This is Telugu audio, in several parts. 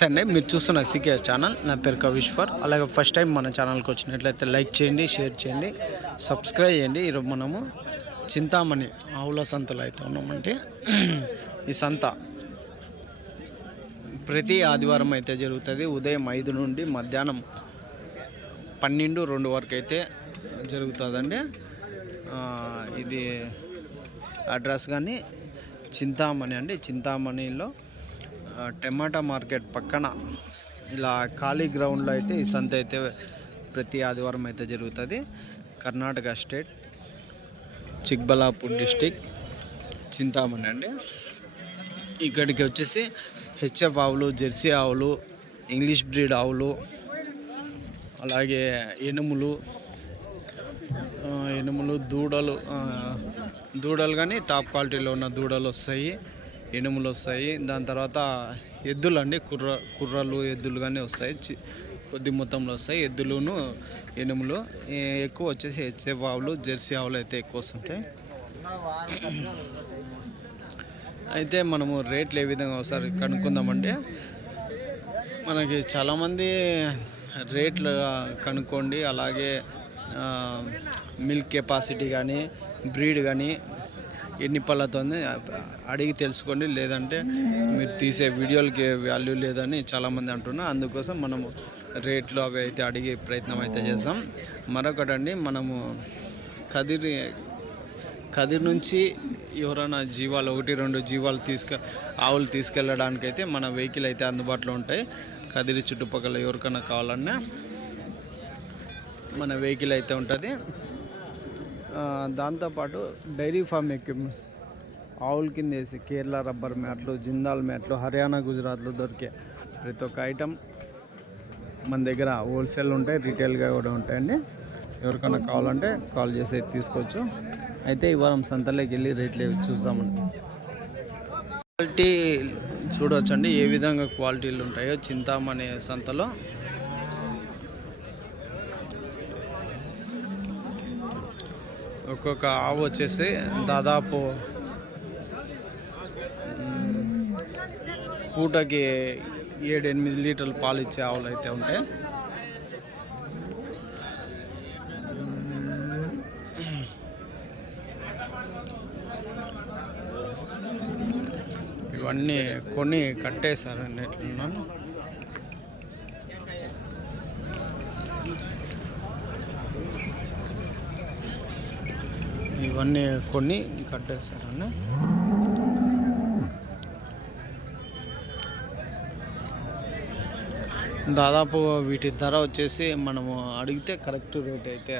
నమస్తే అండి మీరు చూస్తున్న సీకే ఛానల్ నా పేరు కవిశ్వర్ అలాగే ఫస్ట్ టైం మన ఛానల్కి వచ్చినట్లయితే లైక్ చేయండి షేర్ చేయండి సబ్స్క్రైబ్ చేయండి. ఈరోజు మనము చింతామణి ఆవుల సంతలో అయితే ఉన్నామంటే ఈ సంత ప్రతి ఆదివారం అయితే జరుగుతుంది. ఉదయం ఐదు నుండి మధ్యాహ్నం పన్నెండు రెండు వరకు అయితే జరుగుతుందండి. ఇది అడ్రస్ కానీ చింతామణి అండి. చింతామణిలో టమాటా మార్కెట్ పక్కన ఇలా ఖాళీ గ్రౌండ్లో అయితే ఈ సంత అయితే ప్రతి ఆదివారం అయితే జరుగుతుంది. కర్ణాటక స్టేట్ చిక్బలాపూర్ డిస్టిక్ చింతామణి అండి. ఇక్కడికి వచ్చేసి హెచ్ఎఫ్ ఆవులు జెర్సీ ఆవులు ఇంగ్లీష్ బ్రీడ్ ఆవులు అలాగే ఎనుములు ఎనుములు దూడలు దూడలు కానీ టాప్ క్వాలిటీలో ఉన్న దూడలు వస్తాయి. ఎనుములు వస్తాయి. దాని తర్వాత ఎద్దులు అండి. కుర్ర కుర్రలు ఎద్దులు కానీ వస్తాయి. చి- కొద్ది మొత్తంలో వస్తాయి. ఎద్దులును ఎనుములు ఎక్కువ వచ్చేసి హెచ్ఎఫ్ ఆవులు జెర్సీ ఆవులు అయితే ఎక్కువ వస్తుంటాయి. అయితే మనము రేట్లు ఏ విధంగా ఒకసారి కనుక్కుందామంటే మనకి చాలామంది రేట్లు కనుక్కోండి. అలాగే మిల్క్ కెపాసిటీ కానీ బ్రీడ్ కానీ ఎన్ని పళ్ళతోంది అడిగి తెలుసుకోండి. లేదంటే మీరు తీసే వీడియోలకి వాల్యూ లేదని చాలామంది అంటున్నారు. అందుకోసం మనము రేట్లు అవి అయితే అడిగే ప్రయత్నం అయితే చేస్తాం మరొకటండి మనము కదిరి కదిరి నుంచి ఎవరైనా జీవాలు ఒకటి రెండు జీవాలు తీసుక ఆవులు తీసుకెళ్ళడానికి అయితే మన వెహికల్ అయితే అందుబాటులో ఉంటాయి. కదిరి చుట్టుపక్కల ఎవరికైనా కావాలన్నా మన వెహికల్ అయితే ఉంటుంది. దాంతోపాటు డైరీ ఫామ్ ఎక్విప్మెంట్స్. ఆవుల కింద వేసి కేరళ రబ్బర్ మ్యాట్లు జిందాల్ మ్యాట్లు హర్యానా గుజరాత్లో దొరికే ప్రతి ఒక్క ఐటమ్ మన దగ్గర హోల్సేల్ ఉంటాయి రీటైల్గా కూడా ఉంటాయండి. ఎవరికైనా కావాలంటే కాల్ చేసి తీసుకోవచ్చు. అయితే ఈ వారం సంతలోకి వెళ్ళి రేట్లు ఏవి క్వాలిటీ చూడవచ్చండి. ఏ విధంగా క్వాలిటీలు ఉంటాయో చింతామణి సంతలో. ఒక్కొక్క ఆవు వచ్చేసి దాదాపు పూటకి ఏడు ఎనిమిది లీటర్లు పాలు ఇచ్చే ఆవులు అయితే ఉంటాయి ఇవన్నీ కొన్ని కట్టేశారండి ఎట్లున్నాను ఇవన్నీ కొన్ని కట్టేశారండి దాదాపు వీటి ధర వచ్చేసి మనము అడిగితే కరెక్ట్ రేట్ అయితే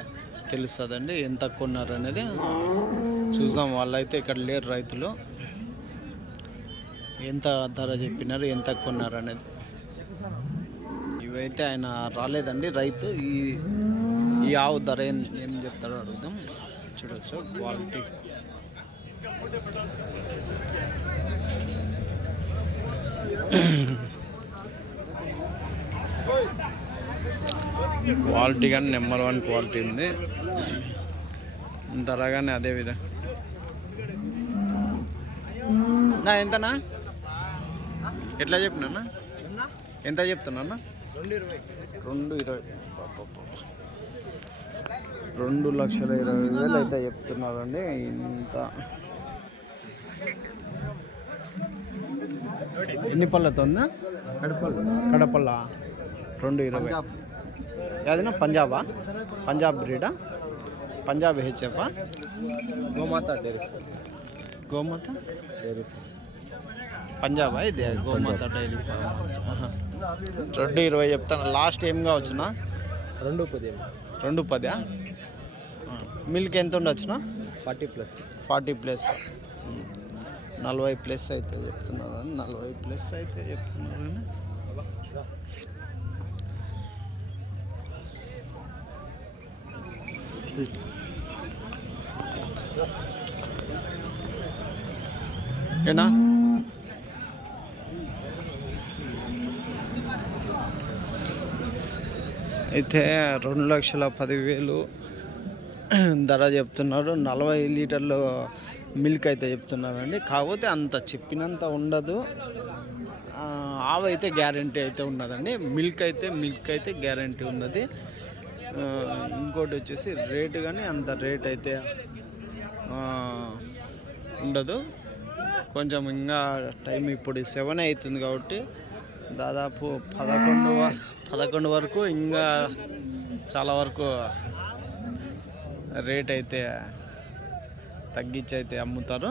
తెలుస్తుందండి. ఎంత కొన్నారు అనేది చూసాం వాళ్ళైతే ఇక్కడ లేరు రైతులు. ఎంత ధర చెప్పినారు ఎంత కొన్నారు అనేది ఇవైతే ఆయన రాలేదండి రైతు. ఈ ఈ ఆవు ధర ఏం ఏం చెప్తారో అడుగుదాం. చూడొచ్చు క్వాలిటీ. క్వాలిటీ కానీ నెంబర్ వన్ క్వాలిటీ ఉంది. ధర కానీ అదే విధంగా నా ఎంతనా? ఎట్లా చెప్పినా ఎంత చెప్తున్నా రెండు ఇరవై. రెండు లక్షల ఇరవై వేలు అయితే చెప్తున్నారండి. ఇంత. ఎన్ని పళ్ళతో ఉందా? కడపల్ల. రెండు ఇరవై. అదినా పంజాబా? పంజాబ్ బ్రీడా? పంజాబ్ హెచ్ఎఫా? గోమాత డైరీ గోమాత? డైరీ పంజాబా? ఇది గోమాత డైరీ. రెండు ఇరవై చెప్తాను. లాస్ట్ ఏం కావచ్చునా? రెండు పది రెండు పదా మిల్క్ ఎంత ఉండొచ్చునా? Forty plus. Forty plus. నలభై ప్లస్ అయితే చెప్తున్నారు నలభై ప్లస్ అయితే చెప్తున్నారు ఏనా? అయితే రెండు లక్షల పదివేలు ధర చెప్తున్నారు. నలభై లీటర్లు మిల్క్ అయితే చెప్తున్నారండి. కాకపోతే అంత చెప్పినంత ఉండదు. ఆవైతే ఆవు అయితే గ్యారంటీ అయితే ఉన్నదండి. మిల్క్ అయితే మిల్క్ అయితే గ్యారంటీ ఉన్నది. ఇంకోటి వచ్చేసి రేటు కానీ అంత రేట్ అయితే ఉండదు. కొంచెం ఇంకా టైం ఇప్పుడు సెవెన్ అవుతుంది కాబట్టి దాదాపు పదకొండు పదకొండు వరకు ఇంకా చాలా వరకు రేట్ అయితే తగ్గించి అయితే అమ్ముతారు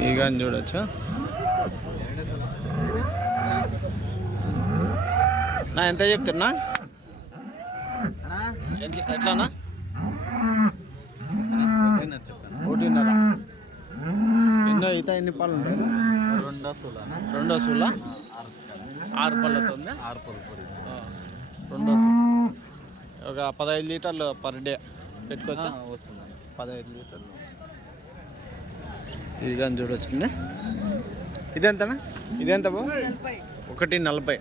ఇక చూడొచ్చు. నా ఎంత చెప్తున్నా? ఎట్లా- ఎట్లానా? ఈత ఎన్ని పాలు ఉంటాయి? రెండో సులా రెండో సూలా? ఆరు పళ్ళతో ఉందా? ఆరు ఆ, రెండో సూలా ఒక పదహైదు లీటర్లు పర్ డే పెట్టుకోవచ్చా? వస్తుంది పదహైదు లీటర్లు. ఇది కానీ చూడొచ్చండి. ఇదెంతనా ఇదెంత ఒకటి నలభై.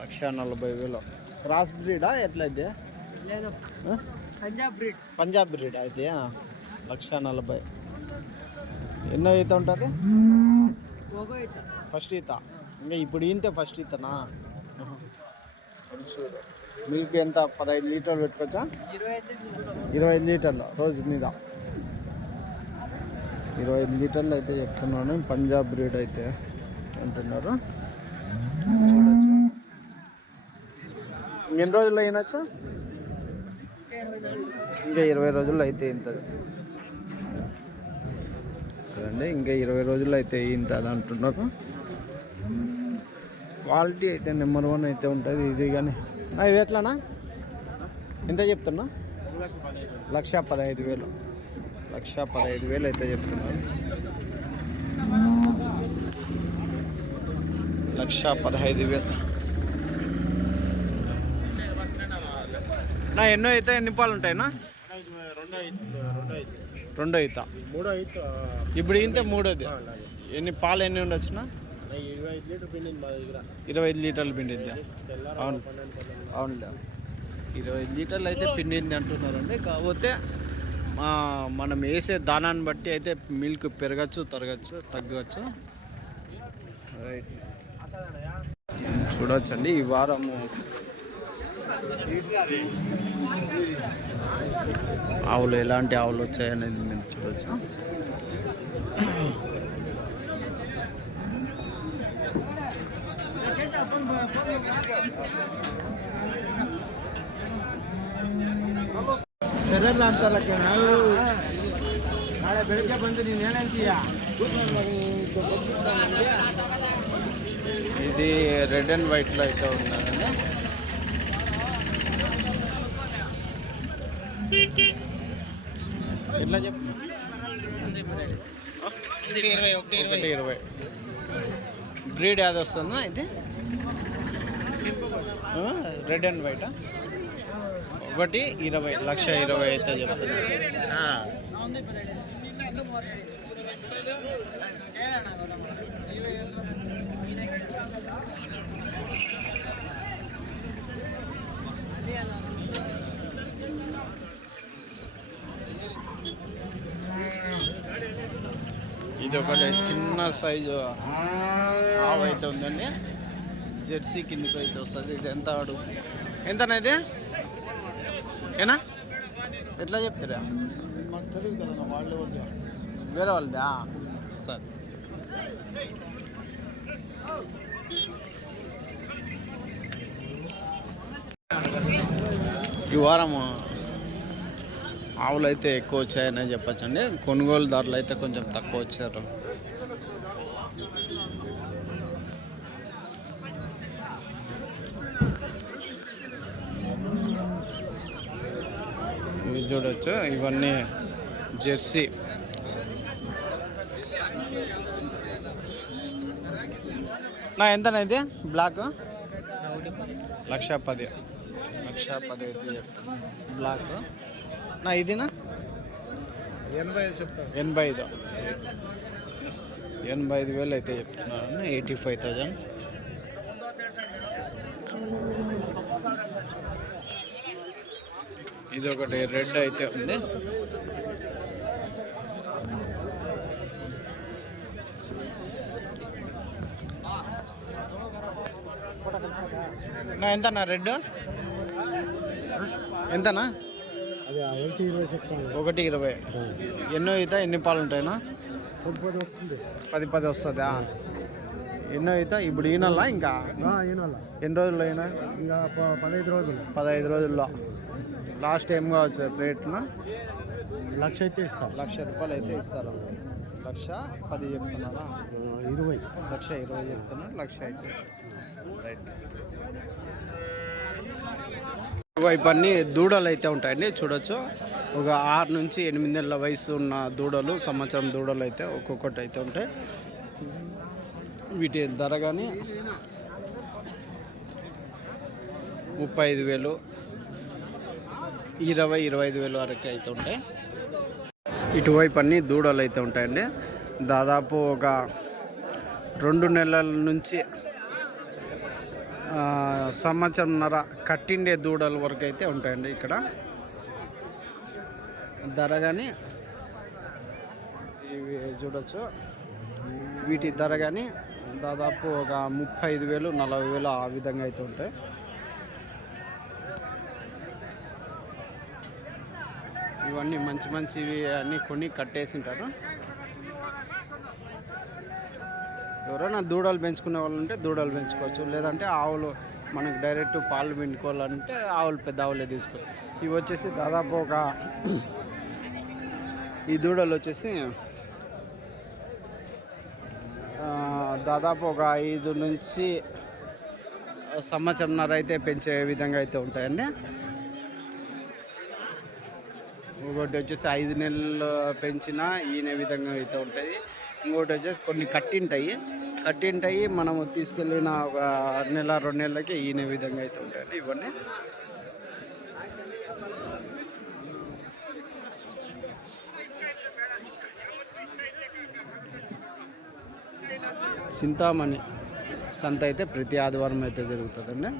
లక్ష నలభై వేలు. క్రాస్ బ్రీడా ఎట్లా అయితే? ఆ? పంజాబ్ బ్రీడ్. పంజాబ్ బ్రీడ్ అయితే. లక్ష నలభై. ఎన్నో ఈత ఉంటుంది? ఫస్ట్ ఈత. ఇంకా ఇప్పుడు ఈంతే ఫస్ట్ ఈతనా? మిల్క్ ఎంత? పదహైదు లీటర్లు పెట్టుకోవచ్చా? ఇరవై ఐదు లీటర్లు రోజు మీద. ఇరవై ఐదు లీటర్లు అయితే చెప్తున్నాను. పంజాబ్ బ్రీడ్ అయితే అంటున్నారు. చూడొచ్చు ఎన్ని రోజుల్లో అయినచ్చు ఇంకా ఇరవై రోజుల్లో అయితే ఇంత కదండి ఇంకా ఇరవై రోజుల్లో అయితే ఇంతది అంటున్నారు. క్వాలిటీ అయితే నెంబర్ వన్ అయితే ఉంటుంది ఇది కానీ. ఇది ఎట్లానా? ఎంత చెప్తున్నా? లక్ష పదహైదు వేలు. లక్ష పదహైదు వేలు అయితే చెప్తున్నా లక్ష పదహైదు వేలు. నా ఎన్నో అయితే ఎన్ని పాలు ఉంటాయినా రెండో ఈత. మూడో అయితే ఇప్పుడు ఇంత మూడోది. ఎన్ని పాలు ఎన్ని ఉండొచ్చునా? ఇరవై ఐదు లీటర్ పిండింది మా దగ్గర. ఇరవై ఐదు లీటర్లు పిండిద్దా తెల్లారి అవును. అవునులే. ఇరవై ఐదు లీటర్లు అయితే పిండింది అంటున్నారండి. కాకపోతే మా మనం వేసే దానాన్ని బట్టి అయితే మిల్క్ పెరగచ్చు తరగచ్చు తగ్గచ్చు రైట్. చూడొచ్చండి ఈ వారము. ఆవులు ఎలాంటి ఆవులు వచ్చాయనేది మేము చూడొచ్చు ನಾಳೆ ಬೆಳಗ್ಗೆ ಬಂದು ನೀನು ಏನಂತೀಯ ఇది రెడ్ అండ్ వైట్లో అయితే ఉన్నదండి ఎట్లా చెప్పు? ఇరవై ఒకటి ఒకటి ఇరవై. బ్రీడ్ యాది వస్తుందా ఇది? రెడ్ అండ్ వైట్ ఒకటి ఇరవై లక్ష ఇరవై అయితే చెప్తున్నా ఒకటి చిన్న సైజు ఆవు అయితే ఉందండి. జెర్సీ కిందకి అయితే వస్తుంది. ఇది ఎంత ఆడు? ఎంతనా ఇది ఏనా? ఎట్లా చెప్తారా? మాకు తెలియదు కదా వాళ్ళు వాళ్ళు వేరే వాళ్ళదా? సరే. ఈ వారం ఆవులు అయితే ఎక్కువ వచ్చాయని చెప్పచ్చండి. కొనుగోలుదారులు అయితే కొంచెం తక్కువ వచ్చారు. ఇవి చూడొచ్చు. ఇవన్నీ జెర్సీ. నా ఎంతనా ఇది? బ్లాక్? లక్ష పది. లక్ష పది అయితే చెప్తాను బ్లాక్? నా ఇదినా? ఎనభై ఐదు చెప్తాను. ఎనభై ఐదు. ఎనభై ఐదు వేలు అయితే చెప్తున్నాను ఎయిటీ ఫైవ్ థౌజండ్ ఇది ఒకటి రెడ్ అయితే ఉంది. నా ఎంతనా రెడ్ ఎంతనా ఒకటి ఇరవై చెప్తాను. ఒకటి ఇరవై. ఎన్నో ఈత ఎన్ని పాలు ఉంటాయినా పది పది వస్తుంది. పది పది వస్తుందా? ఎన్నో ఈత ఇప్పుడు ఈనల్లా ఇంకా? ఎన్ని రోజులు అయినా ఇంకా పదహైదు రోజులు. పదహైదు రోజుల్లో. లాస్ట్ ఏం కావచ్చు రేట్న? లక్ష అయితే ఇస్తాం. లక్ష రూపాయలు అయితే ఇస్తారు? లక్ష పది చెప్తున్నారా? ఇరవై. లక్ష ఇరవై చెప్తున్నారు లక్ష అయితే ఇస్తారు రైట్ వైపు అన్ని దూడలు అయితే ఉంటాయండి చూడొచ్చు. ఒక ఆరు నుంచి ఎనిమిది నెలల వయసు ఉన్న దూడలు సంవత్సరం దూడలు అయితే ఒక్కొక్కటి అయితే ఉంటాయి. వీటి ధర కానీ ముప్పై ఐదు వేలు ఇరవై ఇరవై ఐదు వేలు వరకు అయితే ఉంటాయి. ఇటువైపు అన్ని దూడలు అయితే ఉంటాయండి. దాదాపు ఒక రెండు నెలల నుంచి సంవత్సరంన్నర కట్టిండే దూడల వరకు అయితే ఉంటాయండి ఇక్కడ. ధర కానీ ఇవి చూడొచ్చు. వీటి ధర కానీ దాదాపు ఒక ముప్పై ఐదు వేలు నలభై వేలు ఆ విధంగా అయితే ఉంటాయి. ఇవన్నీ మంచి మంచివి అన్నీ కొని కట్టేసింటారు. ఎవరైనా దూడలు పెంచుకునే వాళ్ళు ఉంటే దూడలు పెంచుకోవచ్చు. లేదంటే ఆవులు మనకు డైరెక్ట్ పాలు పిండుకోవాలంటే ఆవులు పెద్ద ఆవులే తీసుకో ఇవి వచ్చేసి దాదాపు ఒక ఈ దూడలు వచ్చేసి దాదాపు ఒక ఐదు నుంచి సంవత్సరంన్నర అయితే పెంచే విధంగా అయితే ఉంటాయండి. ఇంకొకటి వచ్చేసి ఐదు నెలలు పెంచిన ఈనే విధంగా అయితే ఉంటుంది ఇంకోటి వచ్చేసి కొన్ని కట్టింటాయి. కట్టింటాయి. మనము తీసుకెళ్ళిన ఒక నెల రెండు నెలలకి ఈయన విధంగా అయితే ఉంటాయి ఇవన్నీ. చింతామణి సంత అయితే ప్రతి ఆదివారం అయితే జరుగుతుందండి.